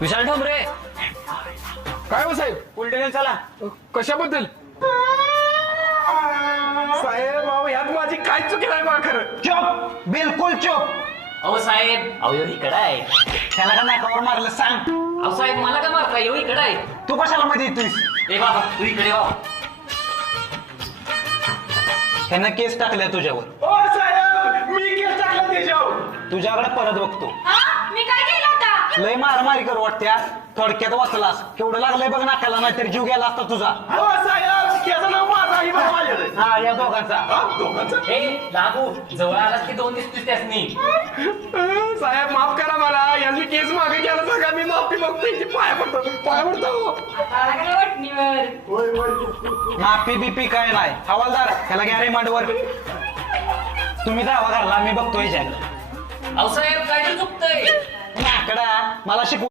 विशाल ठोंबरे. काय हो साहेब? उलटे चला. कशाबद्दल? साहेब अहो यात माझी काय चुकी नाही बा खरं. चुप, बिलकुल चुप. अहो साहेब, अहो यो इकडं आहे. त्याला का नाकावर मारलं सांग. अहो साहेब, मला का मारता? यो इकडं आहे. तू कशाला मध्ये येतोयस? ए बाबा, तू इकडे वा. ह्यानं केस टाकल्या तुझ्यावर. ओ साहेब मी केस टाकला त्याच्यावर. तुझ्याकडे परत बघतो. मी काय केलं होता? लय मारामारी कर वाटत्या. थोडक्यात वाचलास. केवढं लागलंय बघ नाकाला, नाहीतर जीव गेला असता तुझा. हो साहेब त्याचं नाव माझा ही बाबा माझ्याकडे. हा, या दोघांचा. हा, दोघांचं? ए लागू, जवळ आलास की दोन दिसतोस त्यासनी. साहेब माफ करा मला. यांनी केस मागे घ्यायला सांगा. मी माफी मागतो. यांची पाया पडतो. पाया पडतो. आता काय वाटणीवर? होय होय. माफी बिपी काय नाही. हवालदार ह्याला घ्या रिमांडवर. तुम्ही जावा घरला, मी बघतो याच्या. अहो साहेब, काय तर चुकतंय. नाकडा मला शिकव.